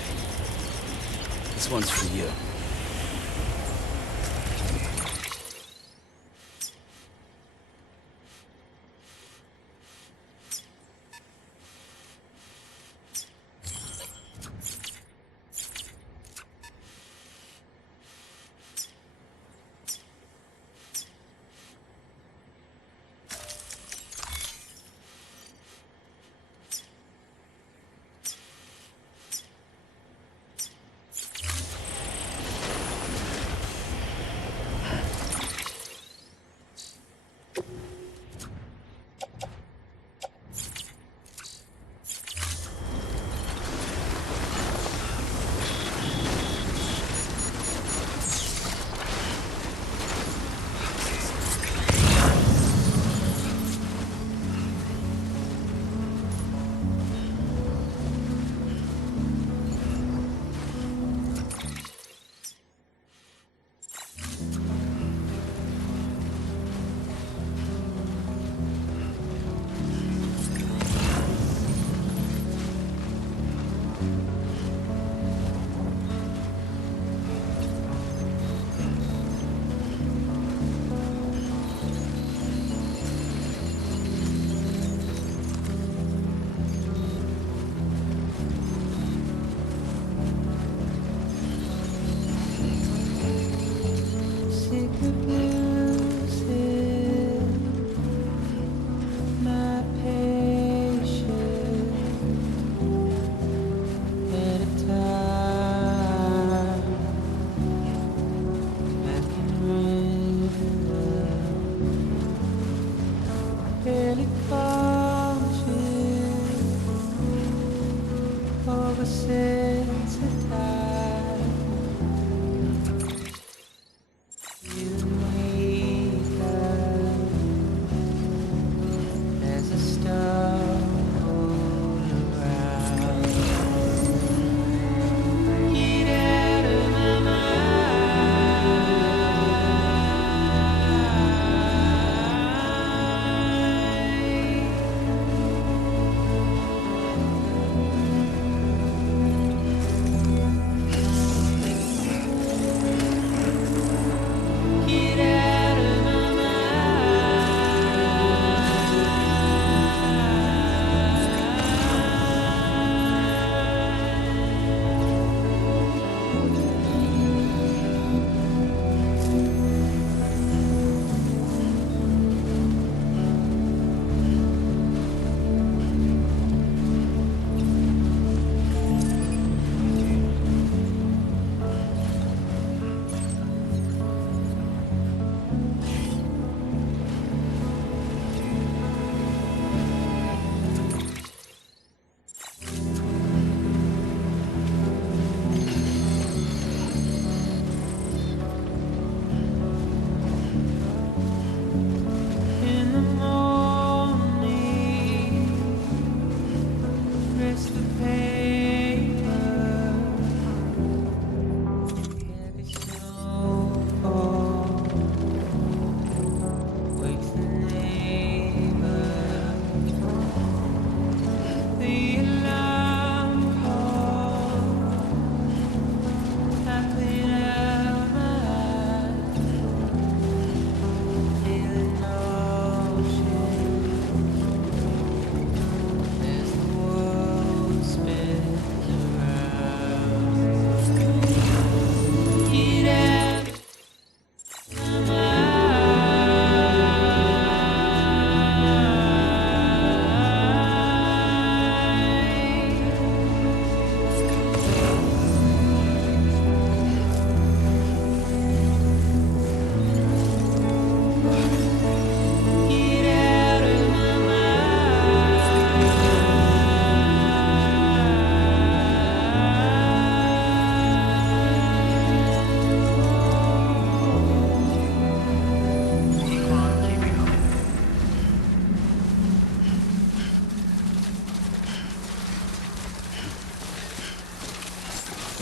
This one's for you.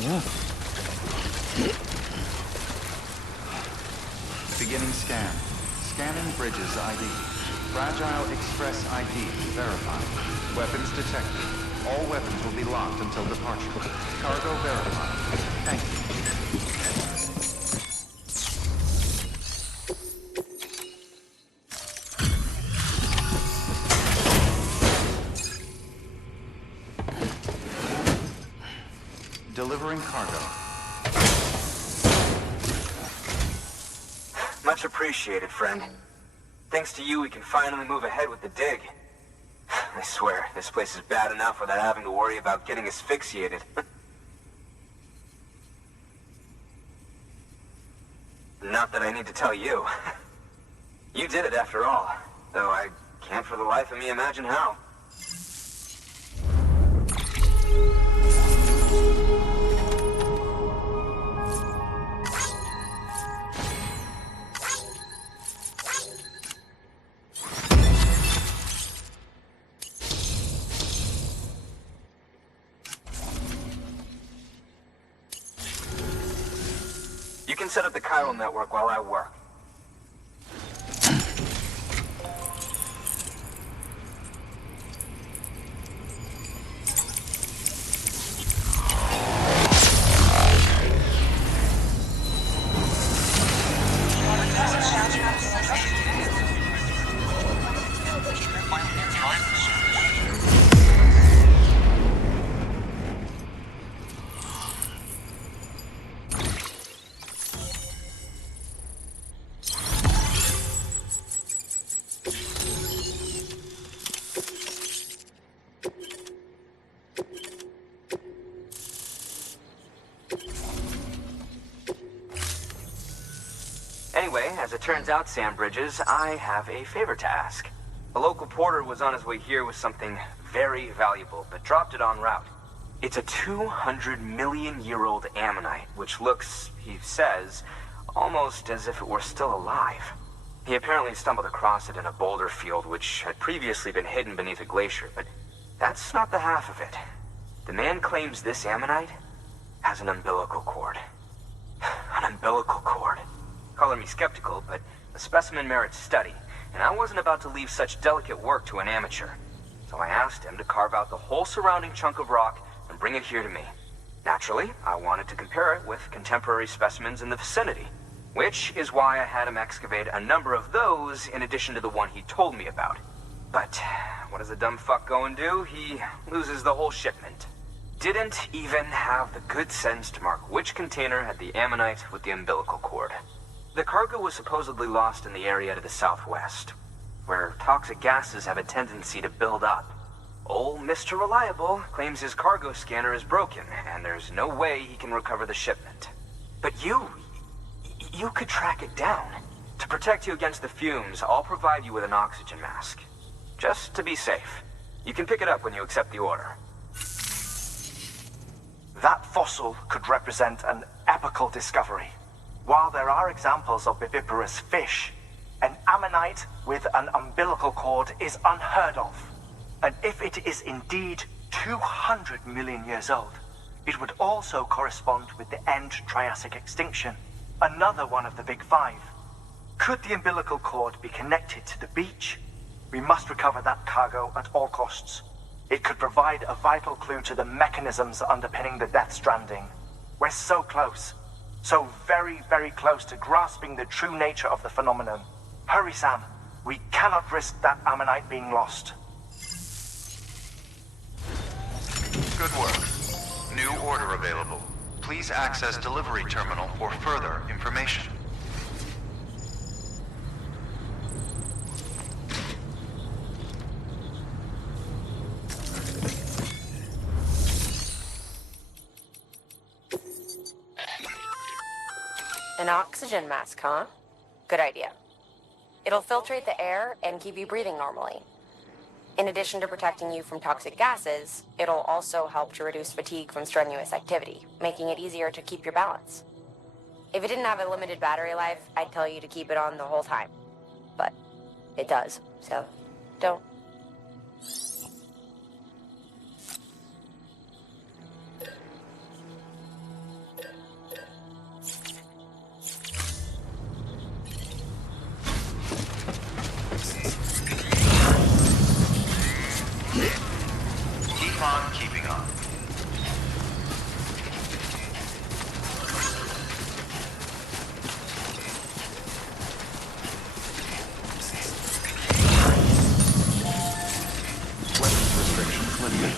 Beginning scan. Scanning bridges ID. Fragile Express ID verified. Weapons detected. All weapons will be locked until departure. Cargo verified. Thank you. Delivering cargo. Much appreciated, friend. Thanks to you, we can finally move ahead with the dig. I swear, this place is bad enough without having to worry about getting asphyxiated. Not that I need to tell you. You did it after all, though I can't for the life of me imagine how. You can set up the chiral network while I work. Anyway, as it turns out, Sam Bridges, I have a favor to ask. A local porter was on his way here with something very valuable, but dropped it en route. It's a 200-million-year-old ammonite, which looks, he says, almost as if it were still alive. He apparently stumbled across it in a boulder field which had previously been hidden beneath a glacier, but that's not the half of it. The man claims this ammonite has an umbilical cord. An umbilical cord. Color me skeptical, but the specimen merits study, and I wasn't about to leave such delicate work to an amateur. So I asked him to carve out the whole surrounding chunk of rock and bring it here to me. Naturally, I wanted to compare it with contemporary specimens in the vicinity, which is why I had him excavate a number of those in addition to the one he told me about. But what does a dumb fuck go and do? He loses the whole shipment. Didn't even have the good sense to mark which container had the ammonite with the umbilical cord. The cargo was supposedly lost in the area to the southwest, where toxic gases have a tendency to build up. Old Mr. Reliable claims his cargo scanner is broken, and there's no way he can recover the shipment. But you could track it down. To protect you against the fumes, I'll provide you with an oxygen mask. Just to be safe. You can pick it up when you accept the order. That fossil could represent an epical discovery. While there are examples of viviparous fish, an ammonite with an umbilical cord is unheard of. And if it is indeed 200 million years old, it would also correspond with the end Triassic extinction, another one of the big five. Could the umbilical cord be connected to the beach? We must recover that cargo at all costs. It could provide a vital clue to the mechanisms underpinning the Death Stranding. We're so close. So very, very close to grasping the true nature of the phenomenon. Hurry, Sam. We cannot risk that ammonite being lost. Good work. New order available. Please access delivery terminal for further information. An oxygen mask, huh? Good idea. It'll filtrate the air and keep you breathing normally. In addition to protecting you from toxic gases, it'll also help to reduce fatigue from strenuous activity, making it easier to keep your balance. If it didn't have a limited battery life, I'd tell you to keep it on the whole time. But it does, so don't. on keeping on. Weapons restrictions lifted.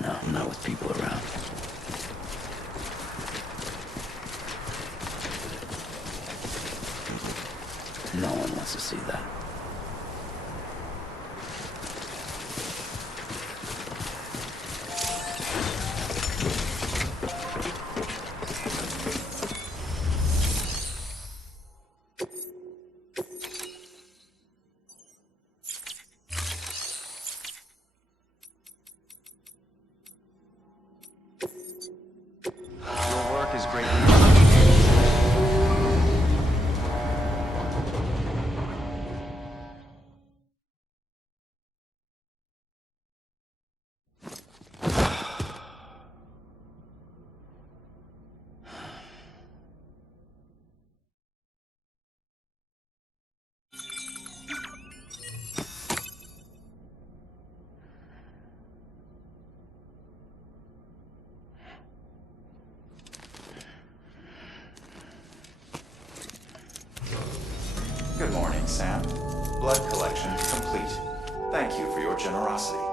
No, not with people around. No one wants to see that. Your work is greatly appreciated. Good morning, Sam. Blood collection complete. Thank you for your generosity.